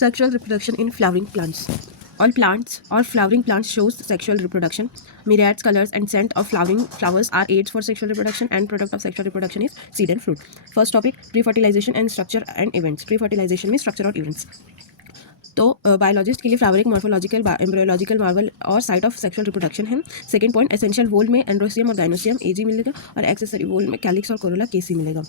Sexual reproduction in flowering plants. All plants or flowering plants shows sexual reproduction. Myriads, colors, and scent of flowering flowers are aids for sexual reproduction, and product of sexual reproduction is seed and fruit. First topic, pre-fertilization and structure and events. Pre-fertilization में structure और events. तो biologist के लिए flower एक morphological embryological Marvel और site of sexual reproduction है. Second point, essential वोल में androecium और गाइनोसियम एजी मिलेगा और एक्सेसरी वोल में कैलिक्स और कोरोला केसी मिलेगा.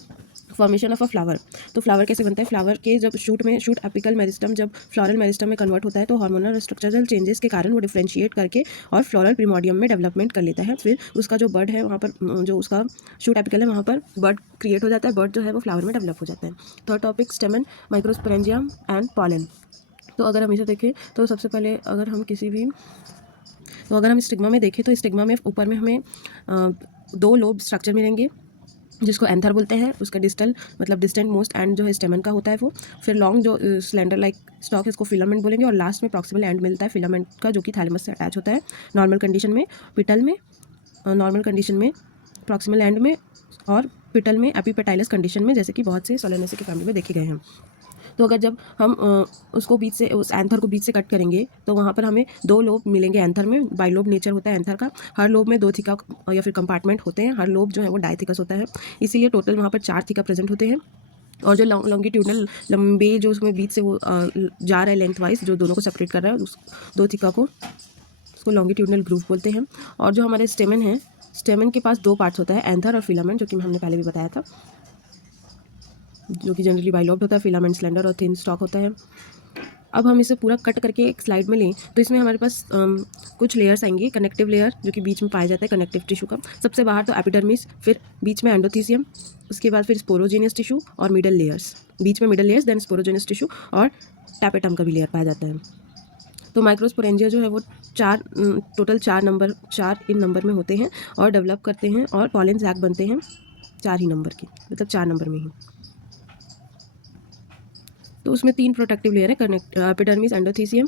Formation of a flower. तो फ्लावर कैसे बनता है? फ्लावर के जब शूट एपिकल मेरिस्टम जब फ्लोरल मेरिस्टम में कन्वर्ट होता है तो हार्मोनल स्ट्रक्चरल चेंजेस के कारण वो डिफ्रेंशिएट करके और फ्लोरल प्रिमोडियम में डेवलपमेंट कर लेता है. फिर उसका जो बर्ड है वहाँ पर, जो उसका शूट एपिकल है वहाँ पर बर्ड क्रिएट हो जाता है. बर्ड जो है वो फ्लावर में डेवलप हो जाता है. Third topic, स्टेमन, microsporangium and pollen. तो अगर हम इसे देखें तो सबसे पहले अगर हम स्टिग्मा में देखें तो स्टिग्मा में ऊपर में हमें दो लोब स्ट्रक्चर मिलेंगे जिसको एंथर बोलते हैं. उसका डिस्टल मतलब डिस्टेंट मोस्ट एंड जो है स्टेमन का होता है वो. फिर लॉन्ग जो स्लेंडर लाइक स्टॉक है इसको फिलामेंट बोलेंगे. और लास्ट में प्रॉक्सिमल एंड मिलता है फिलामेंट का जो कि थैलेमस से अटैच होता है नॉर्मल कंडीशन में. पिटल में नॉर्मल कंडीशन में, प्रॉक्सिमल एंड में, और पिटल में एपिपेटाइलस कंडीशन में, जैसे कि बहुत से सोलेनेसी की फैमिली में देखे गए हैं. तो अगर जब हम उसको बीच से, उस एंथर को बीच से कट करेंगे तो वहाँ पर हमें दो लोब मिलेंगे एंथर में. बाइलोब नेचर होता है एंथर का. हर लोब में दो थीका या फिर कंपार्टमेंट होते हैं. हर लोब जो है वो डाइथिकस होता है, इसीलिए टोटल वहाँ पर 4 थीका प्रेजेंट होते हैं. और जो लॉन्गिट्यूडनल लंबे जो उसमें बीच से वो जा रहा है लेंथ वाइज, जो दोनों को सेपरेट कर रहा है, उस दो थीका को उसको लॉन्गिट्यूडनल ग्रूव बोलते हैं. और जो हमारे स्टेमन है, स्टेमन के पास 2 पार्ट्स होता है, एंथर और फिलामेंट, जो कि हमने पहले भी बताया था, जो कि जनरली बाइलोब्ड होता है. फिलामेंट स्लेंडर और थिन स्टॉक होता है. अब हम इसे पूरा कट करके एक स्लाइड में लें तो इसमें हमारे पास कुछ लेयर्स आएंगे. कनेक्टिव लेयर जो कि बीच में पाया जाता है कनेक्टिव टिश्यू का. सबसे बाहर तो एपिडर्मिस, फिर बीच में एंडोथीसियम, उसके बाद फिर स्पोरोजेनियस टिश्यू और मिडल लेयर्स. बीच में मिडल लेयर्स, देन स्पोरोजेनियस टिश्यू और टैपेटम का भी लेयर पाया जाता है. तो माइक्रोस्पोरेंजिया जो है वो टोटल 4 इन नंबर में होते हैं और डेवलप करते हैं और पॉलन सैक बनते हैं 4 ही नंबर के, मतलब 4 नंबर में ही. तो उसमें 3 प्रोटेक्टिव लेयर है, एपिडर्मिस, एंडोथीसियम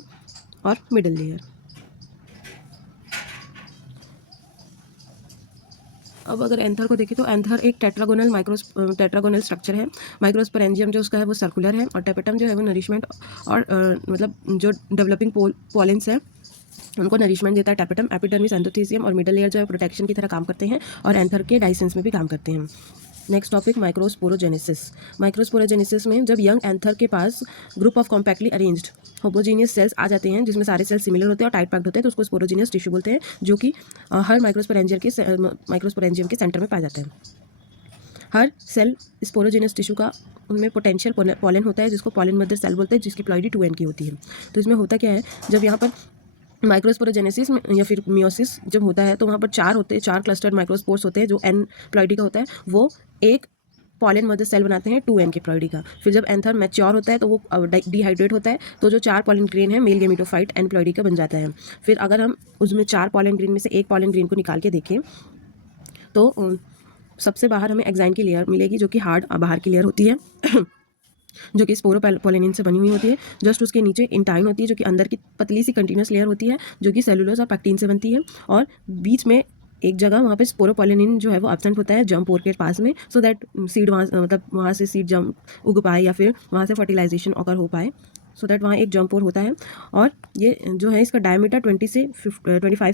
और मिडल लेयर. अब अगर एंथर को देखें तो एंथर एक टेट्रागोनल स्ट्रक्चर है. माइक्रोस्पोरेंजियम जो उसका है वो सर्कुलर है. और टैपेटम जो है वो नरिशमेंट और मतलब जो डेवलपिंग पॉलेंस है उनको नरिशमेंट देता है टैपेटम. एपिडर्मिस, एंडोथीसियम और मिडल लेयर जो है प्रोटेक्शन की तरह काम करते हैं और एंथर के डाइसेंस में भी काम करते हैं. Next topic, microsporogenesis. माइक्रोस्पोरोजेनेसिस में जब यंग एंथर के पास group of compactly arranged homogeneous cells आ जाते हैं जिसमें सारे सेल्स सिमिलर होते हैं और टाइट पैक्ड होते हैं तो उसको स्पोरोजीनियस टिश्यू बोलते हैं, जो कि हर माइक्रोस्पोरेंजियम के सेंटर में पाया जाता है. हर सेल स्पोरोजेनियस टिश्यू का उनमें पोटेंशियल पॉलन होता है जिसको पॉलन मदर सेल बोलते हैं, जिसकी प्लॉइडी 2n की होती है. तो इसमें होता क्या है, जब यहाँ पर माइक्रोस्पोरोजेनेसिस या फिर मियोसिस जब होता है तो वहाँ पर 4 क्लस्टर्ड माइक्रोस्पोर्स होते हैं. जो n प्लॉइडी का होता है वो एक पॉलन मदर सेल बनाते हैं 2n के प्लॉइडी का. फिर जब एंथर मैच्योर होता है तो वो डिहाइड्रेट होता है तो जो 4 पॉलन ग्रेन है मेल गेमिटोफाइट एन प्लॉइडी का बन जाता है. फिर अगर हम उसमें 4 पॉलन ग्रेन में से एक पॉलन ग्रेन को निकाल के देखें तो सबसे बाहर हमें एक्साइन की लेयर मिलेगी जो कि हार्ड बाहर की लेयर होती है जो कि स्पोरोपोलेनिन से बनी हुई होती है. जस्ट उसके नीचे इंटाइन होती है जो कि अंदर की पतली सी कंटिन्यूस लेयर होती है जो कि सेलुलोज और पैक्टीन से बनती है. और बीच में एक जगह वहाँ पे स्पोरोपोलेनिन जो है वो एब्सेंट होता है जम पोर के पास में, सो दैट सीड वहाँ से सीड जम उग पाए या फिर वहाँ से फर्टिलाइजेशन ऑकर हो पाए, सो दैट वहाँ एक जम पोर होता है. और ये जो है इसका डायमीटर 25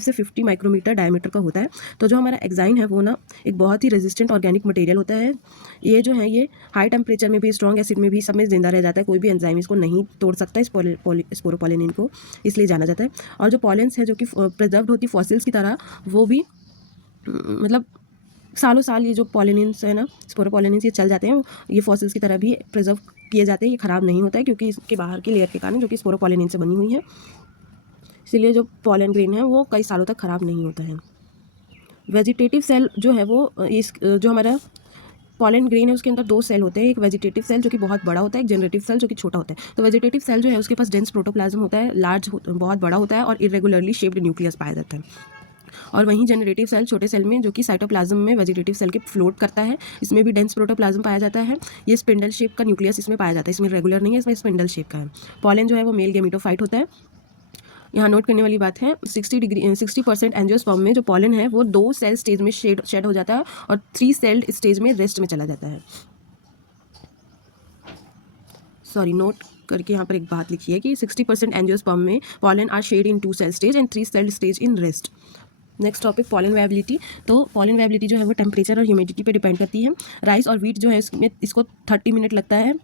से 50 माइक्रोमीटर डायमीटर का होता है. तो जो हमारा एक्साइन है वो ना एक बहुत ही रेजिस्टेंट ऑर्गेनिक मटेरियल होता है. ये जो है ये हाई टेम्परेचर में भी, स्ट्रॉन्ग एसिड में भी, सब में जिंदा रह जाता है. कोई भी एंजाइम इसको नहीं तोड़ सकता स्पोरोपोलेनिन को, इसलिए जाना जाता है. और जो पॉलेंस है जो कि प्रिजर्व्ड होती फॉसिल्स की तरह, वो भी मतलब सालों साल ये जो पॉलिनिन्स है ना, स्पोरोपोलेनिन्स, ये चल जाते हैं. ये फॉसिल्स की तरह भी प्रिजर्व किए जाते हैं. ये ख़राब नहीं होता है क्योंकि इसके बाहर की लेयर के कारण जो कि स्पोरोपोलेनिन से बनी हुई है, इसलिए जो पॉलन ग्रेन है वो कई सालों तक ख़राब नहीं होता है. वेजिटेटिव सेल जो है वो जो हमारा पॉलन ग्रेन है उसके अंदर 2 सेल होते हैं. एक वेजिटेटिव सेल जो कि बहुत बड़ा होता है, एक जनरेटिव सेल जो कि छोटा होता है. तो वेजिटेटिव सेल जो है उसके पास डेंस प्रोटोप्लाज्म होता है, बहुत बड़ा होता है और इरेगुलरली शेप्ड न्यूक्लियस पाया जाता है. और वहीं जनरेटिव सेल छोटे सेल में जो कि साइटोप्लाज्म में वेजिटेटिव सेल के फ्लोट करता है, इसमें भी डेंस प्रोटोप्लाज्म पाया जाता है. ये स्पिंडल शेप का न्यूक्लियस इसमें पाया जाता है, इसमें रेगुलर नहीं है, इसमें स्पिंडल शेप का है. पॉलन जो है वो मेल गेमिटोफाइट होता है. यहाँ नोट करने वाली बात है 60% एंजियोस्पर्म में जो पॉलन है वो 2 सेल स्टेज में शेड हो जाता है और 3 सेल्ड स्टेज में रेस्ट में चला जाता है. सॉरी, नोट करके यहाँ पर एक बात लिखी है कि 60% एंजियोस्पर्म में pollen are shed in 2 cell stage and 3 cell stage in rest. Next topic pollen viability. तो पॉलन वायबिलिटी जो है वो टेम्परेचर और ह्यूमिडिटी पे डिपेंड करती है। राइस और व्हीट जो है इसको 30 मिनट लगता है,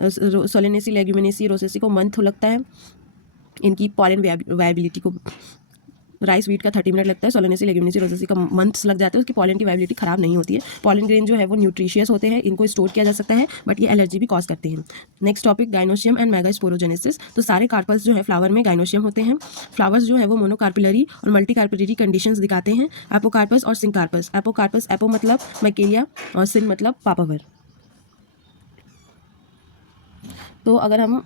सोलेनेसी, लेग्यूमिनेसी, रोसेसी को मंथ लगता है इनकी पॉलन वायबिलिटी को। राइस व्हीट का 30 मिनट लगता है, सोलेनेसी, लेग्यूमिनेसी, रोसेसी का मंथ्स लग जाते हैं। उसकी पॉलन की वायबिलिटी खराब नहीं होती है। पॉलन ग्रेन जो है वो न्यूट्रिशियस होते हैं, इनको स्टोर किया जा सकता है, बट ये एलर्जी भी कॉज करते हैं। Next topic gynoecium and megasporogenesis. तो सारे कार्पल्स जो है फ्लावर में गाइनोशियम होते हैं। फ्लावर्स जो है वो मोनोकार्पिलरी और मल्टीकार्पिलरी कंडीशंस दिखाते हैं। एपोकार्पस और सिंकार्पस। एपोकार्पस, एपो मतलब मैकेलिया और सिन मतलब पापावर। तो अगर हम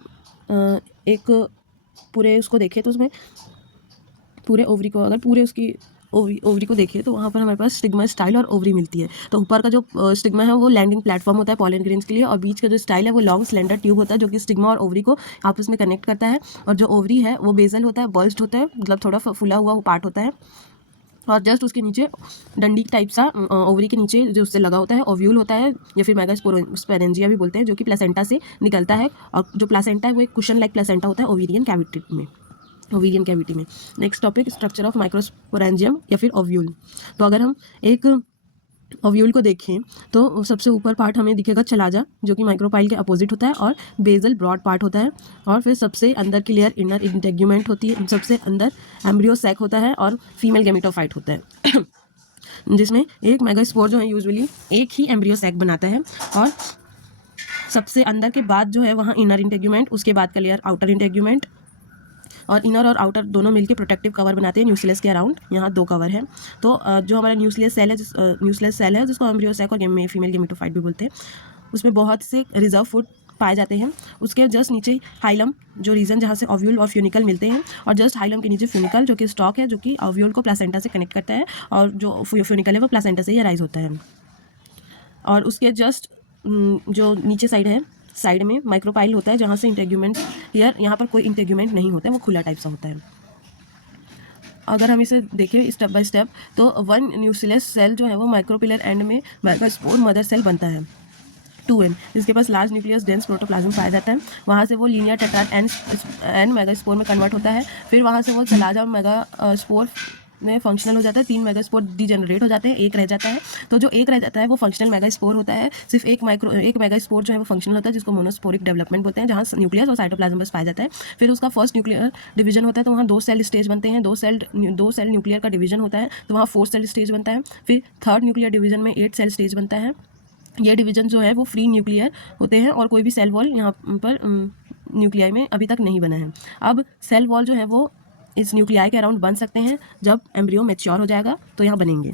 एक पूरे उसको देखें तो उसमें पूरे ओवरी को, अगर पूरे उसकी ओवरी को देखें तो वहाँ पर हमारे पास स्टिग्मा, स्टाइल और ओवरी मिलती है। तो ऊपर का जो स्टिग्मा है वो लैंडिंग प्लेटफॉर्म होता है पॉलन ग्रेन्स के लिए, और बीच का जो स्टाइल है वो लॉन्ग स्लेंडर ट्यूब होता है जो कि स्टिग्मा और ओवरी को आपस में कनेक्ट करता है। और जो ओवरी है वो बेसल होता है, बर्स्ट होता है, मतलब थोड़ा फुला हुआ वो पार्ट होता है। और जस्ट उसके नीचे डंडी टाइप सा ओवरी के नीचे जो उससे लगा होता है ओव्यूल होता है, या फिर मेगास्पोरेंजिया भी बोलते हैं, जो कि प्लेसेंटा से निकलता है। और जो प्लेसेंटा है वो एक कुशन लाइक प्लेसेंटा होता है ओवेरियन कैविटी में। Next topic structure of microsporangium या फिर ओव्यूल। तो अगर हम एक ओव्यूल को देखें तो सबसे ऊपर पार्ट हमें दिखेगा चलाजा, जो कि माइक्रोपाइल के अपोजिट होता है, और बेसल ब्रॉड पार्ट होता है। और फिर सबसे अंदर की लेयर इनर इंटेग्यूमेंट होती है, सबसे अंदर एम्ब्रियो सैक होता है और फीमेल गेमेटोफाइट होता है जिसमें एक मेगास्पोर जो है यूजुअली एक ही एम्ब्रियो सैक बनाता है। और सबसे अंदर के बाद जो है वहाँ इनर इंटेग्यूमेंट, उसके बाद का लेयर आउटर इंटेग्यूमेंट, और इनर और आउटर दोनों मिलकर प्रोटेक्टिव कवर बनाते हैं न्यूक्लियस के अराउंड। यहाँ 2 कवर है। तो जो हमारा न्यूक्लियस सेल है जिसको एम्ब्रियो सैक और फीमेल गेमेटोफाइट भी बोलते हैं, उसमें बहुत से रिजर्व फूड पाए जाते हैं। उसके जस्ट नीचे हाइलम, जो रीजन जहाँ से ओव्यूल और फ्यूनिकल मिलते हैं, और जस्ट हाइलम के नीचे फ्यूनिकल, जो कि स्टॉक है जो कि ओव्यूल को प्लेसेंटा से कनेक्ट करता है, और जो फ्यूनिकल है वो प्लेसेंटा से ही अराइज होता है। और उसके जस्ट जो नीचे साइड में माइक्रोपाइल होता है जहाँ से इंटेग्यूमेंट, यहाँ पर कोई इंटेग्यूमेंट नहीं होता है, वो खुला टाइप सा होता है। अगर हम इसे देखें स्टेप बाय स्टेप तो 1 न्यूक्लियस सेल जो है वो माइक्रोपिलर एंड में मेगास्पोर मदर सेल बनता है 2n, जिसके पास लार्ज न्यूक्लियस डेंस प्रोटोप्लाज्म पाया जाता है। वहाँ से वो लीनियर टेट्राड एन मेगास्पोर में कन्वर्ट होता है। फिर वहाँ से वो चलाजा मेगास्पोर में फंक्शनल हो जाता है। 3 मेगास्पोर डीजेनरेट हो जाते हैं, एक रह जाता है। तो जो एक रह जाता है वो फंक्शनल मेगास्पोर होता है। सिर्फ एक मेगास्पोर जो है वो फंक्शनल होता है, जिसको मोनोस्पोरिक डेवलपमेंट बोलते हैं, जहाँ न्यूक्लियस और साइटोप्लाज्म बस पाया जाता है। फिर उसका फर्स्ट न्यूक्लियर डिवीजन होता है, तो वहाँ 2 सेल स्टेज बनते हैं। 2 सेल न्यूक्लियर का डिवीजन होता है, तो वहाँ 4 सेल स्टेज बनता है। फिर थर्ड न्यूक्लियर डिवीजन में 8 सेल स्टेज बनता है। ये डिवीजन जो है वो फ्री न्यूक्लियर होते हैं, और कोई भी सेल वॉल यहाँ पर न्यूक्लियाई में अभी तक नहीं बना है। अब सेल वॉल जो है वो इस न्यूक्लियाई के अराउंड बन सकते हैं जब एम्ब्रियो मैच्योर हो जाएगा, तो यहाँ बनेंगे।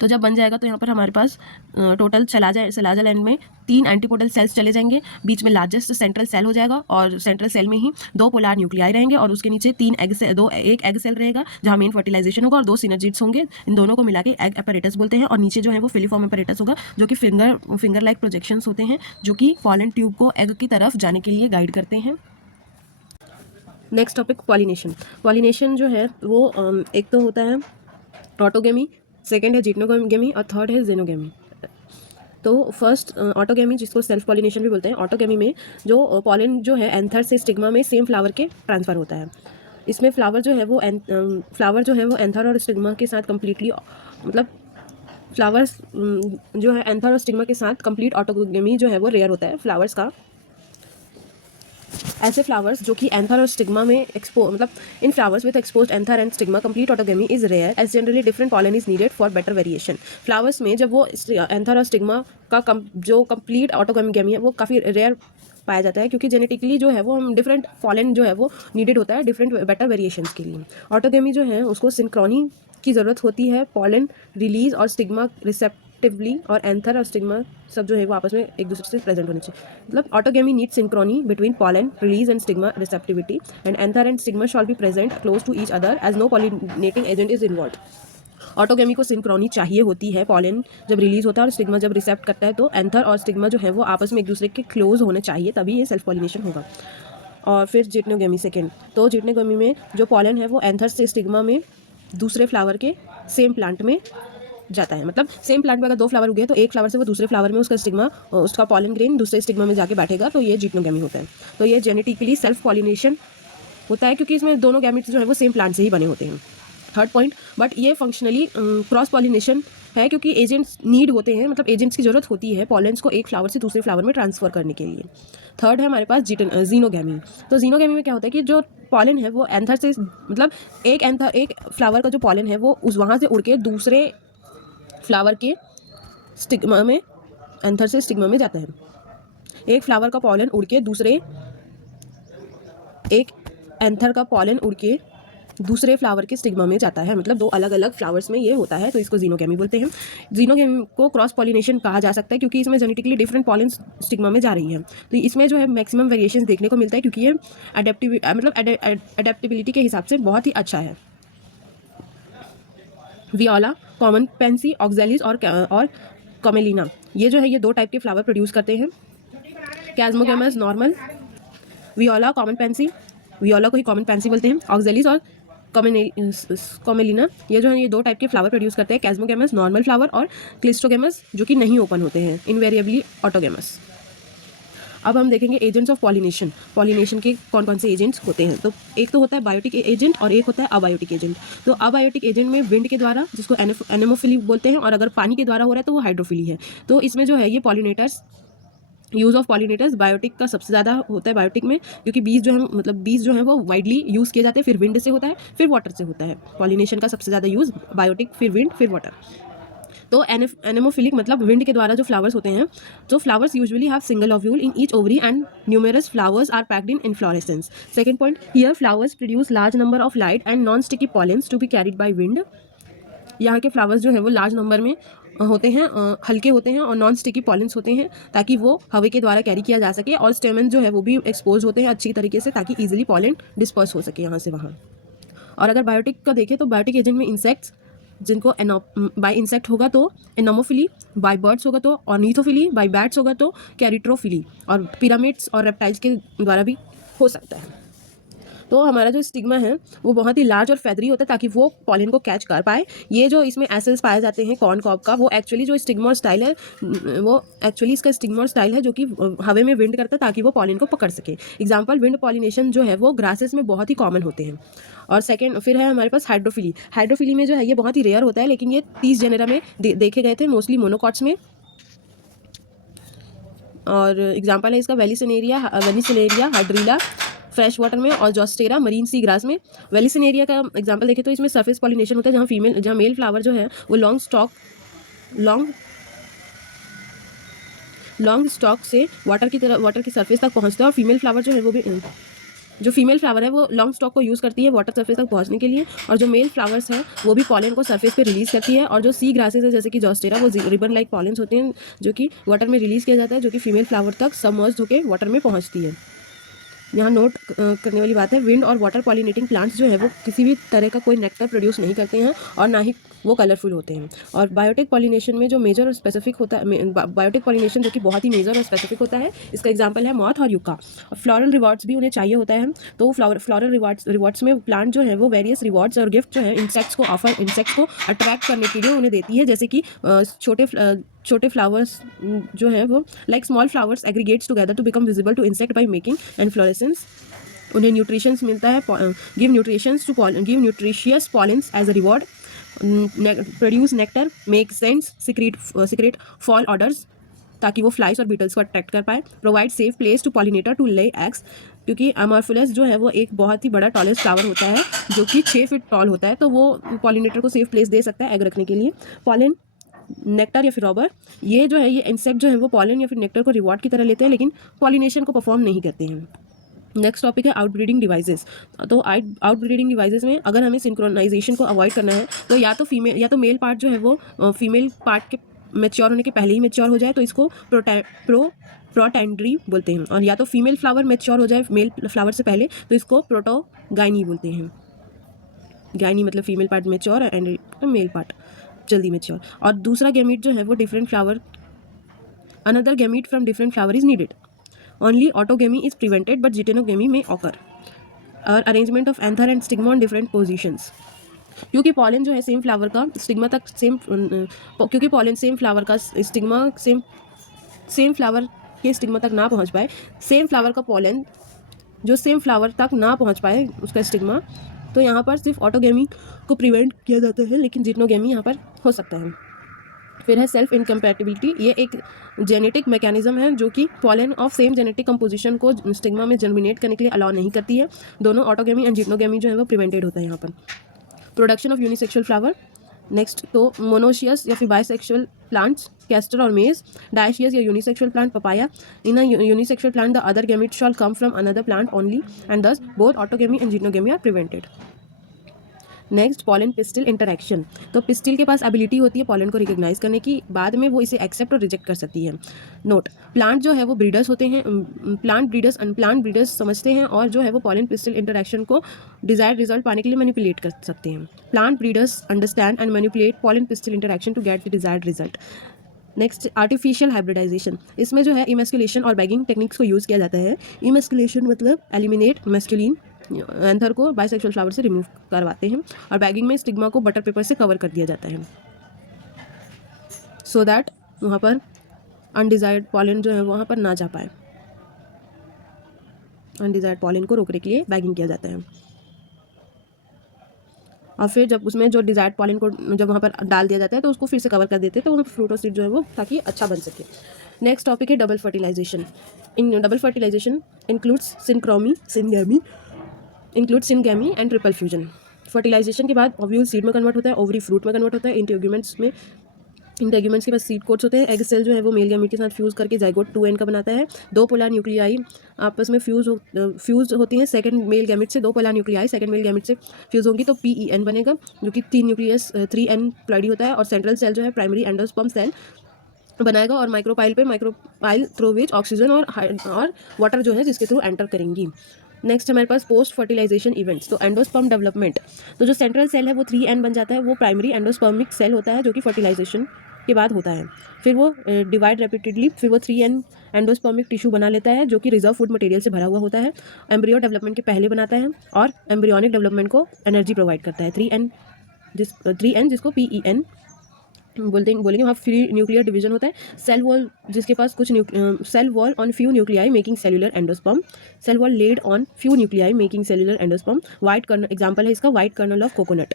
तो जब बन जाएगा तो यहाँ पर हमारे पास टोटल सलाजा लैंड में 3 एंटीपोडल सेल्स चले जाएंगे। बीच में लार्जेस्ट सेंट्रल सेल हो जाएगा, और सेंट्रल सेल में ही 2 पोलार न्यूक्लियाई रहेंगे, और उसके नीचे 1 एग सेल रहेगा जहाँ मेन फर्टिलाइजेशन होगा, और 2 सिनर्जिड्स होंगे। इन दोनों को मिला के एग अपैरेटस बोलते हैं। और नीचे जो है वो फिलीफॉर्म अपैरेटस होगा, जो कि फिंगर लाइक प्रोजेक्शंस होते हैं, जो कि पॉलन ट्यूब को एग की तरफ जाने के लिए गाइड करते हैं। नेक्स्ट टॉपिक पॉलिनेशन जो है वो एक तो होता है ऑटोगेमी, सेकेंड है जिटनोगेमी, और थर्ड है जेनोगेमी। तो फर्स्ट ऑटोगेमी, जिसको सेल्फ पॉलिनेशन भी बोलते हैं। ऑटोगेमी में जो पॉलन जो है एंथर से स्टिग्मा में सेम फ्लावर के ट्रांसफ़र होता है। इसमें फ्लावर जो है वो एंथर और स्टिग्मा के साथ कम्प्लीटली, मतलब फ्लावर्स जो है एंथर और स्टिग्मा के साथ कंप्लीट ऑटोगेमी जो है वो रेयर होता है फ्लावर्स का। ऐसे फ्लावर्स जो कि एंथर और स्टिग्मा में मतलब in flowers with exposed anther and stigma complete autogamy is rare, as generally different pollen is needed for better variation. Flowers में जब वो एंथर और स्टिग्मा का जो कंप्लीट ऑटोगेमी है वो काफ़ी रेयर पाया जाता है, क्योंकि जेनेटिकली जो है वो हम डिफरेंट पॉलन जो है वो नीडेड होता है डिफरेंट बेटर वेरिएशंस के लिए। ऑटोगेमी जो है उसको सिंक्रोनी की ज़रूरत होती है पॉलन रिलीज और स्टिग्मा रिसेप्टिवली, और एंथर और स्टिग्मा सब जो है वो आपस में एक दूसरे से प्रेजेंट होने चाहिए। मतलब autogamy need synchrony between pollen release and stigma receptivity, and anther and stigma shall be present close to each other as no pollinating agent is involve. Autogamy को सिंक्रोनी चाहिए होती है, पॉलन जब रिलीज होता है और स्टिग्मा जब रिसेप्ट करता है, तो एंथर और स्टिग्मा जो है वो आपस में एक दूसरे के क्लोज होने चाहिए, तभी ये सेल्फ पॉलिनेशन होगा। और फिर जिटनोगेमी सेकेंड, तो जिटनोगेमी में जो पॉलन है वो एंथर से स्टिग्मा में दूसरे फ्लावर के सेम प्लांट में जाता है। मतलब सेम प्लांट में अगर 2 फ्लावर उगे तो एक फ्लावर से वो दूसरे फ्लावर में उसका स्टिग्मा, उसका पॉलन ग्रेन दूसरे स्टिग्मा में जाके बैठेगा, तो ये जिप्नोगैमी होता है। तो ये जेनेटिकली सेल्फ पॉलिनेशन होता है क्योंकि इसमें दोनों गैमेट्स जो है वो सेम प्लांट से ही बने होते हैं। थर्ड पॉइंट, बट ये फंक्शनली क्रॉस पॉलिनेशन है क्योंकि एजेंट्स नीड होते हैं, मतलब एजेंट्स की जरूरत होती है पॉलेंस को एक फ्लावर से दूसरे फ्लावर में ट्रांसफर करने के लिए। थर्ड है हमारे पास जीनोगैमी। तो जीनोगैमी में क्या होता है कि जो पॉलन है वो एंथर से, मतलब एक फ्लावर का जो पॉलन है वो उस वहाँ से उड़ के दूसरे फ्लावर के स्टिग्मा में, एंथर से स्टिग्मा में जाता है। एक फ्लावर का पॉलन उड़ के एक एंथर का पॉलन उड़ के दूसरे फ्लावर के स्टिग्मा में जाता है, मतलब 2 अलग अलग फ्लावर्स में ये होता है, तो इसको जीनोगैमी बोलते हैं। जीनोगैमी को क्रॉस पॉलिनेशन कहा जा सकता है क्योंकि इसमें जेनेटिकली डिफरेंट पॉलन स्टिग्मा में जा रही है, तो इसमें जो है मैक्सिमम वेरिएशन देखने को मिलता है क्योंकि ये एडेप्टिबिलिटी के हिसाब से बहुत ही अच्छा है। वियोला, कॉमन पेंसी, ऑक्जेलिस और कमेलिना, ये जो है ये 2 टाइप के फ्लावर प्रोड्यूस करते हैं। Chasmogamous normal, viola common pansy, viola को ही कॉमन पेंसी बोलते हैं। ऑक्जेलिस और कॉमेलिना, ये जो है ये 2 टाइप के फ्लावर प्रोड्यूस करते हैं। कैस्मोगैमस नॉर्मल फ्लावर और क्लिस्टोगैमस जो कि नहीं ओपन होते हैं, इनवेरिएबली ऑटोगैमस। अब हम देखेंगे एजेंट्स ऑफ पॉलिनेशन। पॉलिनेशन के कौन कौन से एजेंट्स होते हैं, तो एक तो होता है बायोटिक एजेंट और एक होता है अबायोटिक एजेंट। तो अबायोटिक एजेंट में विंड के द्वारा, जिसको एनेमोफिली बोलते हैं, और अगर पानी के द्वारा हो रहा है तो वो हाइड्रोफिली है। तो इसमें जो है ये pollinators, use of pollinators biotic का सबसे ज़्यादा होता है बायोटिक में, क्योंकि बीज जो है वो वाइडली यूज़ किए जाते हैं। फिर विंड से होता है, फिर वाटर से होता है। पॉलिनेशन का सबसे ज़्यादा यूज़ बायोटिक, फिर विंड, फिर वाटर। तो एनेमोफिलिक मतलब विंड के द्वारा जो फ्लावर्स होते हैं, जो flowers usually have single ovule in each ovary and numerous flowers are packed in inflorescence. Second point, here flowers produce large number of light and non sticky pollens to be carried by wind. यहाँ के flowers जो है वो large number में होते हैं, हल्के होते हैं और नॉन स्टिकी पॉलेंस होते हैं ताकि वो हवा के द्वारा कैरी किया जा सके, और स्टेमन जो है वो भी एक्सपोज होते हैं अच्छी तरीके से ताकि ईजिली पॉलन डिस्पर्स हो सके यहाँ से वहाँ। और अगर बायोटिक का देखें तो बायोटिक एजेंट में इंसेक्ट्स, जिनको बाय इंसेक्ट होगा तो एनोमोफिली, बाय बर्ड्स होगा तो ऑर्निथोफिली, बाय बैट्स होगा तो कैरिट्रोफिली, और पिरामिड्स और रेप्टाइल्स के द्वारा भी हो सकता है। तो हमारा जो स्टिग्मा है वो बहुत ही लार्ज और फेदरी होता है ताकि वो पॉलन को कैच कर पाए। ये जो इसमें एसेल्स पाए जाते हैं कॉर्न कॉब का, वो एक्चुअली जो स्टिग्मा स्टाइल है, वो एक्चुअली इसका स्टिग्मा स्टाइल है जो कि हवा में विंड करता है ताकि वो पॉलन को पकड़ सके। एग्जाम्पल, विंड पॉलिनेशन जो है वो ग्रासेस में बहुत ही कॉमन होते हैं। और सेकेंड फिर है हमारे पास हाइड्रोफिली। हाइड्रोफिली में जो है ये बहुत ही रेयर होता है, लेकिन ये 30 जेनेरा में देखे गए थे, मोस्टली मोनोकॉट्स में। और एग्जाम्पल है इसका वेलिसिनेरिया हाइड्रीला फ्रेश वाटर में, और जॉस्टेरा मरीन सी ग्रास में। वेलिसिनेरिया का एग्जांपल देखें तो इसमें सरफेस पॉलिनेशन होता है, जहाँ मेल फ्लावर जो है वो लॉन्ग स्टॉक से वाटर की सरफेस तक पहुँचता है, और फीमेल फ्लावर जो है वो भी, जो फीमेल फ्लावर है वो लॉन्ग स्टॉक को यूज़ करती है वाटर सरफेस तक पहुंचने के लिए, और जो मेल फ्लावर्स हैं वो भी पॉलन को सरफेस पे रिलीज़ करती है। और जो सी ग्रासेस है जैसे कि जॉस्टेरा, वो रिबन लाइक पॉलेंस होते हैं जो कि वाटर में रिलीज़ किया जाता है, जो कि फीमेल फ्लावर तक सबमर्ज्ड होकर वाटर में पहुंचती है। यहाँ नोट करने वाली बात है, विंड और वाटर पॉलिनेटिंग प्लांट्स जो है वो किसी भी तरह का कोई नेक्टर प्रोड्यूस नहीं करते हैं, और ना ही वो कलरफुल होते हैं। और बायोटिक पॉलिनेशन में जो मेजर और स्पेसिफिक होता है, बायोटिक पॉलिनेशन जो कि बहुत ही मेजर और स्पेसिफिक होता है, इसका एग्जांपल है मॉथ और यूका। फ्लोरल रिवॉर्ड्स भी उन्हें चाहिए होता है, तो फ्लोरल रिवॉर्ड्स में प्लांट जो है वो वेरियस रिवॉर्ड्स और गिफ्ट जो है इंसेक्ट्स को अट्रैक्ट करने के लिए उन्हें देती है, जैसे कि छोटे फ्लावर्स जो है वो like small flowers aggregates together to become visible to insect by making inflorescence. उन्हें न्यूट्रिशंस मिलता है, give nutritious pollens as a reward, produce nectar, make scents, secrete foul odours ताकि वो फ्लाइज और बीटल्स को अट्रैक्ट कर पाए, provide safe place to pollinator to lay eggs, क्योंकि अमॉर्फुलस जो है वो एक बहुत ही बड़ा टॉलेस्ट फ्लावर होता है जो कि 6 फीट टॉल होता है, तो वो पॉलिनेटर को सेफ प्लेस दे सकता है एग रखने के लिए। पॉलन, नेक्टर या फिर रॉबर, ये जो है ये इंसेक्ट जो है वो पॉलन या फिर नेक्टर को रिवॉर्ड की तरह लेते हैं, लेकिन पॉलिनेशन को परफॉर्म नहीं करते हैं। नेक्स्ट टॉपिक है आउटब्रीडिंग डिवाइसेस। तो आउटब्रीडिंग डिवाइसेस में अगर हमें सिंक्रोनाइजेशन को अवॉइड करना है तो या तो मेल पार्ट जो है वो फीमेल पार्ट के मैच्योर होने के पहले ही मैच्योर हो जाए, तो इसको प्रोटेंड्री बोलते हैं, और या तो फीमेल फ्लावर मैच्योर हो जाए मेल फ्लावर से पहले, तो इसको प्रोटोगाइनी बोलते हैं। गाइनी मतलब female part mature and male part जल्दी मैच्योर। और दूसरा गैमीट जो है वो another gamete from different flower is needed. Only autogamy is prevented, but geitonogamy may occur. Or arrangement of anther and stigma on different positions. क्योंकि pollen जो है same flower का स्टिग्मा तक सेम, क्योंकि पॉलन सेम फ्लावर का stigma same flower के stigma तक ना पहुंच पाए, सेम फ्लावर का पॉलन जो सेम फ्लावर तक ना पहुंच पाए उसका स्टिग्मा, तो यहाँ पर सिर्फ ऑटोगेमी को प्रिवेंट किया जाता है, लेकिन जिटनोगेमी यहाँ पर हो सकता है। फिर है सेल्फ इनकम्पैटिबिलिटी। ये एक जेनेटिक मैकेनिज्म है जो कि pollen of same genetic composition को स्टिग्मा में जर्मिनेट करने के लिए अलाउ नहीं करती है। दोनों ऑटोगेमी एंड जिटनोगेमी जो है वो प्रिवेंटेड होता है यहाँ पर। Production of unisexual flower. Next तो मोनोशियस या फिर बायसेक्सुअल प्लांट्स कैस्टर और मेज, डायशियस या unisexual plant papaya. In a unisexual plant the other gamete shall come from another plant only and thus both autogamy and geitonogamy are prevented. Next pollen pistil interaction. तो pistil के पास ability होती है pollen को recognise करने की, बाद में वो इसे एक्सेप्ट और रिजेक्ट कर सकती है। नोट, प्लांट जो है वो ब्रीडर्स होते हैं, प्लांट ब्रीडर्स अनप्लांट ब्रीडर्स समझते हैं और जो है वो पॉलन पिस्टिल इंटरैक्शन को डिजायर्ड रिजल्ट पाने के लिए मैनिपुलेट कर सकते हैं। Plant breeders understand and manipulate pollen pistil interaction to get the desired result. Next artificial hybridization. इसमें जो है इमेस्कुलेशन और बैगिंग टेक्निक्स को यूज़ किया जाता है। इमेस्कुलेशन मतलब एलिमिनेट मैस्कुलिन एंथर को बाइसेक्सुअल फ्लावर से रिमूव करवाते हैं, और बैगिंग में स्टिग्मा को बटर पेपर से कवर कर दिया जाता है सो दैट वहाँ पर अनडिजायर्ड पॉलन जो है वहाँ पर ना जा पाए। अनडिजायर्ड पॉलन को रोकने के लिए बैगिंग किया जाता है, और फिर जब उसमें जो डिजायर्ड पॉलन को जब वहाँ पर डाल दिया जाता है तो उसको फिर से कवर कर देते हैं, तो वहाँ फ्रूट और सीड जो है वो ताकि अच्छा बन सके। नेक्स्ट टॉपिक है double fertilization. In double fertilization includes syngamy and triple fusion. Fertilization के बाद ओव्यूल सीड में कन्वर्ट होता है, ओवरी फ्रूट में कन्वर्ट होता है, इंटेग्यूमेंट्स के पास सीड कोट्स होते हैं। एग सेल जो है वो मेल गैमीट के साथ फ्यूज करके जाइगोट 2n का बनाता है। दो पोलर न्यूक्लियाई आपस में फ्यूज होती हैं सेकंड मेल गैमीट से, दो polar nuclei second male gamete से फ्यूज होंगी तो PEN बनेगा, जो कि 3 न्यूक्लियस 3n प्लॉइडी होता है। और सेंट्रल सेल जो है प्राइमरी एंडोस्पर्म सेल बनाएगा, और माइक्रोपाइल थ्रू विच ऑक्सीजन और वाटर जो है जिसके थ्रू एंटर करेंगी। नेक्स्ट हमारे पास पोस्ट फर्टिलाइजेशन इवेंट्स। तो एंडोस्पर्म डेवलपमेंट, तो जो सेंट्रल सेल है वो 3n बन जाता है, वो प्राइमरी एंडोस्पर्मिक सेल होता है जो कि फर्टिलाइजेशन के बाद होता है। फिर वो डिवाइड रेपिटेडली, फिर वो 3n एंडोस्पर्मिक टिश्यू बना लेता है जो कि रिजर्व फूड मटेरियल से भरा हुआ होता है। एम्ब्रियो डेवलपमेंट के पहले बनाता है और एम्ब्रियोनिक डेवलपमेंट को एनर्जी प्रोवाइड करता है। 3n जिसको PEN बोलेंगे वहाँ फ्री न्यूक्लियर डिवीजन होता है। सेल वॉल जिसके पास कुछ cell wall on few nuclei making cellular endosperm, cell wall laid on few nuclei making cellular endosperm. White kernel example है इसका वाइट कर्नल ऑफ कोकोनट।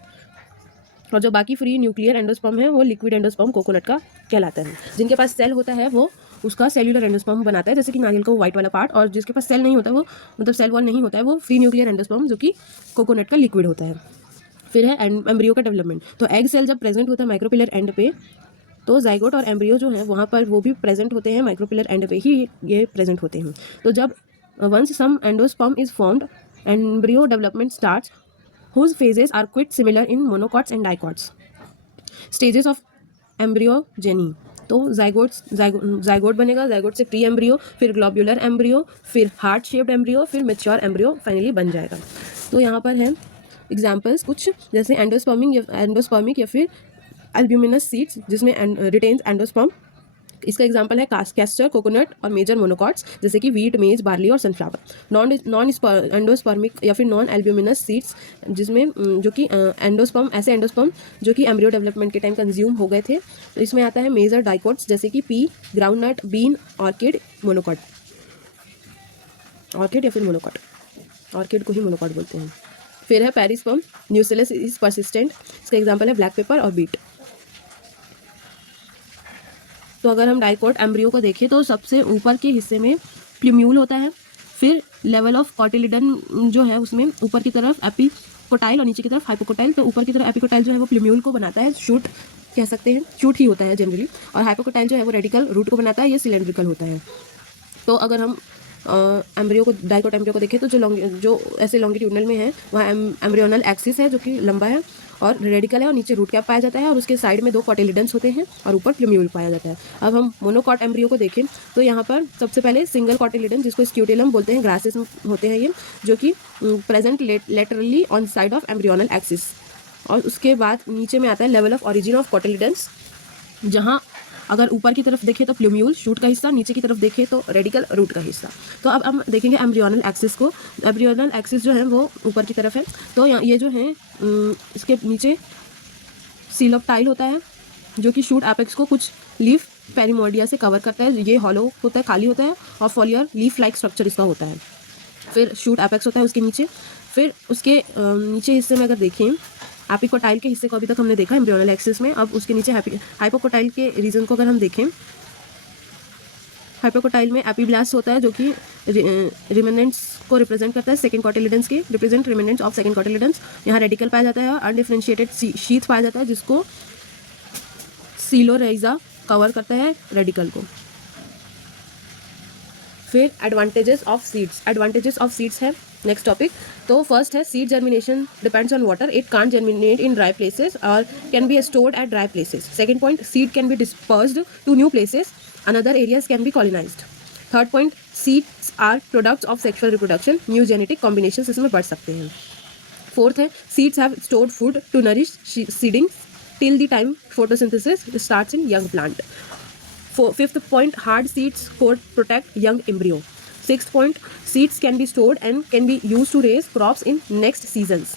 और जो बाकी फ्री न्यूक्लियर एंडोस्पर्म है वो लिक्विड एंडोस्पर्म कोकोनट का कहलाता है। जिनके पास सेल होता है वो उसका सेल्यूलर एंडोस्पर्म बनाता है, जैसे कि नारियल का वो व्हाइट वाला पार्ट, और जिसके पास सेल नहीं होता वो मतलब सेल वॉल नहीं होता है वो फ्री न्यूक्लियर एंडोस्पर्म जो कि कोकोनट का लिक्विड होता है। फिर है एम्ब्रियो का डेवलपमेंट। तो एग सेल जब प्रेजेंट होता है माइक्रोपिलर एंड पे, तो जाइगोट और एम्ब्रियो जो है वहाँ पर वो भी प्रेजेंट होते हैं, माइक्रोपिलर एंड पे ही ये प्रेजेंट होते हैं। तो जब once some endosperm is formed, embryo development starts whose phases are quite similar in monocots and dicots. Stages of embryogeny. तो जाइगोट बनेगा, जाइगोट से प्री एम्ब्रियो, फिर ग्लोब्यूलर एम्ब्रियो, फिर हार्ट शेप्ड एम्ब्रियो, फिर मैच्योर एम्ब्रियो फाइनली बन जाएगा। तो यहाँ पर है एग्जाम्पल्स कुछ, जैसे एंडोस्पर्मिक या फिर एल्ब्यूमिनस सीड्स जिसमें रिटेन्स एंडोस्पर्म। इसका एग्जांपल है कैस्टर, कोकोनट और मेजर मोनोकॉट्स जैसे कि वीट, मेज, बार्ली और सनफ्लावर। नॉन एंडोस्पर्मिक या फिर नॉन एल्ब्यूमिनस सीड्स जिसमें जो कि ऐसे एंडोस्पर्म जो कि एम्ब्रियो डेवलपमेंट के टाइम कंज्यूम हो गए थे। तो इसमें आता है मेजर डाइकोट्स जैसे कि pea, groundnut, bean, orchid, monocot. Orchid या फिर मोनोकॉट, ऑर्किड को ही मोनोकॉट बोलते हैं। फिर है पेरिस्पर्म, न्यूसिलस इज परसिस्टेंट। इसका एग्जांपल है ब्लैक पेपर और बीट। तो अगर हम डाइकोट एम्ब्रियो को देखें तो सबसे ऊपर के हिस्से में प्लूम्यूल होता है, फिर लेवल ऑफ कॉटिलिडन जो है उसमें ऊपर की तरफ एपिकोटाइल और नीचे की तरफ हाइपोकोटाइल। तो ऊपर की तरफ एपिकोटाइल जो है वो प्लूम्यूल को बनाता है, शूट कह सकते हैं, शूट ही होता है जनरली, और हाइपोकोटाइल जो है वो रेडिकल रूट को बनाता है, ये सिलेंड्रिकल होता है। तो अगर हम एम्ब्रियो को डाइकोट एम्ब्रियो को देखें तो जो ऐसे लॉन्गिट्यूडनल में है वहाँ एम्ब्रियोनल एक्सिस है जो कि लंबा है और रेडिकल है, और नीचे रूट कैप पाया जाता है, और उसके साइड में 2 कॉटिलिडन्स होते हैं और ऊपर प्लूम्यूल पाया जाता है। अब हम मोनोकॉट एम्ब्रियो को देखें तो यहाँ पर सबसे पहले सिंगल कॉटिलिडन जिसको स्क्यूटेलम बोलते हैं, ग्रासेस होते हैं ये, जो कि present laterally on side of embryonal axis. और उसके बाद नीचे में आता है level of origin of cotyledons, जहाँ अगर ऊपर की तरफ देखें तो प्लूम्यूल शूट का हिस्सा, नीचे की तरफ देखें तो रेडिकल रूट का हिस्सा। तो अब हम देखेंगे एम्ब्रियोनल एक्सिस को। एम्ब्रियोनल एक्सिस जो है वो ऊपर की तरफ है, तो ये जो है इसके नीचे सीलोप्टाइल होता है जो कि शूट एपेक्स को कुछ लीफ पेरिमोडिया से कवर करता है। ये हॉलो होता है, खाली होता है, और फॉलियर लीफ लाइक स्ट्रक्चर इसका होता है। फिर शूट एपेक्स होता है उसके नीचे। फिर उसके नीचे हिस्से में अगर देखें, एपिकोटाइल के हिस्से को अभी तक हमने देखा एम्ब्रियोनल एक्सिस में। अब उसके नीचे हाइपोकोटाइल के रीजन को अगर हम देखें, हाइपोकोटाइल में एपीब्लास्ट होता है जो कि रिमेनेंट्स को रिप्रेजेंट करता है, सेकंड कॉटिलिडेंस के रिप्रेजेंट रिमेनेंट्स ऑफ सेकंड कॉटिलिडेंस। यहाँ रेडिकल पाया जाता है और अनडिफरेंशिएटेड शीथ पाया जाता है जिसको सीलोरेजा कवर करता है रेडिकल को। फिर advantages of seeds, advantages of seeds है नेक्स्ट टॉपिक। तो फर्स्ट है seed germination depends on water, it can't germinate in dry places और can be stored at dry places. Second point, seed can be dispersed to new places, another areas can be colonised. Third point, seeds are products of sexual reproduction, new genetic combinations इसमें बढ़ सकते हैं। Fourth है seeds have stored food to nourish seedlings till the time photosynthesis starts in young plant. Fifth point, hard seeds could protect young embryo. Sixth point, seeds can be stored and can be used to raise crops in next seasons.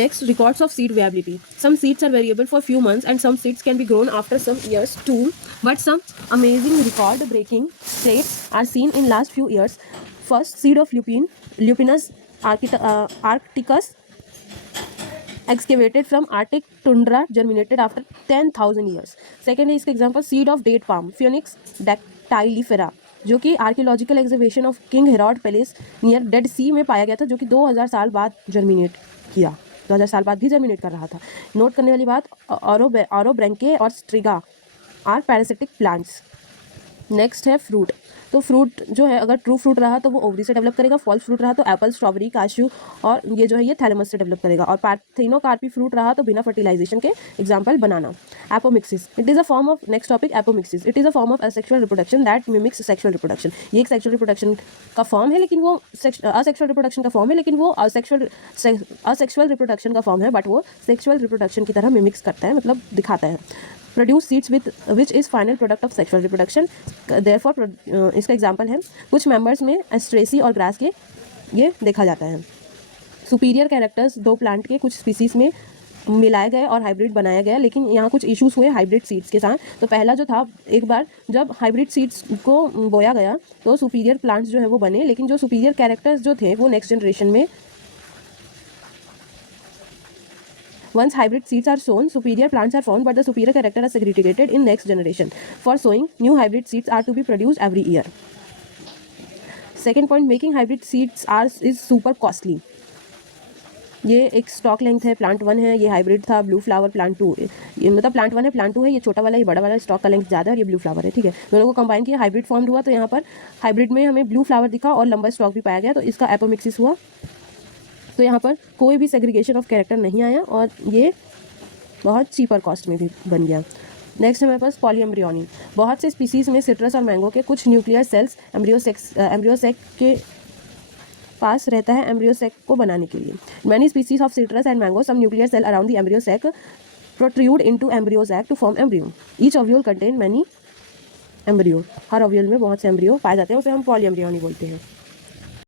Next, records of seed viability. Some seeds are variable for few months and some seeds can be grown after some years too, but some amazing record breaking traits are seen in last few years. First, seed of Lupinus arcticus excavated from Arctic tundra germinated after 10,000 years. Second है इसका example seed of date palm Phoenix dactylifera, जो कि archaeological exhibition of king Herod palace near Dead Sea में पाया गया था, जो कि 2000 साल बाद जर्मिनेट किया, 2000 साल बाद भी जर्मिनेट कर रहा था। नोट करने वाली बात, ऑरोब्रेंके और Striga are parasitic plants. Next है फ्रूट। तो फ्रूट जो है अगर ट्रू फ्रूट रहा तो वो ओवरी से डेवलप करेगा, फॉल्स फ्रूट रहा तो एप्पल, स्ट्रॉबेरी, काशू और ये जो है ये थैलेमस से डेवलप करेगा, और पार्थेनोकार्पी फ्रूट रहा तो बिना फर्टिलाइजेशन के, example banana. Apomixis, it is a form of, next topic apomixis, it is a form of asexual reproduction that mimics sexual reproduction. ये एक सेक्सुअल रिप्रोडक्शन का फॉर्म है, लेकिन वो असेक्सुअल रिप्रोडक्शन का फॉर्म है, लेकिन वो असेक्सुअल रिप्रोडक्शन का फॉर्म है, बट वो सेक्सुअल रिप्रोडक्शन की तरह मिमिक्स करता है, मतलब दिखाता है। Produce seeds with which is final product of sexual reproduction, therefore इसका एग्जांपल है कुछ मेंबर्स में एस्ट्रेसी और ग्रास के ये देखा जाता है। सुपीरियर कैरेक्टर्स दो प्लांट के कुछ स्पीसीज में मिलाए गए और हाइब्रिड बनाया गया, लेकिन यहाँ कुछ इश्यूज हुए हाइब्रिड सीड्स के साथ। तो पहला जो था, एक बार जब हाइब्रिड सीड्स को बोया गया तो सुपीरियर प्लांट्स जो है वो बने, लेकिन जो सुपीरियर कैरेक्टर्स जो थे वो नेक्स्ट जनरेशन में, once hybrid seeds are sown, superior plants are formed, but the superior character are segregated in next generation. For sowing, new hybrid seeds are to be produced every year. Second point, making hybrid seeds is super costly. ये एक stock length है, plant 1 है, ये hybrid था, blue flower plant 2, ये मतलब plant 1 है, plant 2 है, ये छोटा वाला, ये बड़ा वाला, स्टॉक का लेंथ ज़्यादा है और ये ब्लू फ्लावर है, ठीक है। दोनों को कंबाइन किया, हाइब्रिड फॉर्म हुआ, तो यहाँ पर हाइब्रिड में हमें ब्लू फ्लावर दिखा और लंबा स्टॉक भी पाया गया, तो इसका एपोमिक्सिस हुआ। तो यहाँ पर कोई भी सेग्रीगेशन ऑफ कैरेक्टर नहीं आया और ये बहुत चीपर कॉस्ट में भी बन गया। नेक्स्ट है हमारे पास पॉलीएम्ब्रियोनी। बहुत से स्पीसीज़ में सिट्रस और मैंगो के कुछ न्यूक्लियर सेल्स एम्ब्रियोसेक के पास रहता है एम्ब्रियोसेक को बनाने के लिए। Many species of citrus and mango, some nuclear cell around the embryo sac protrude into embryo sac to form embryo. Each ovule contain many embryo, हर ओव्यूल में बहुत से एम्ब्रियो पाए जाते हैं, उसे हम पॉलीएम्ब्रियोनी बोलते हैं।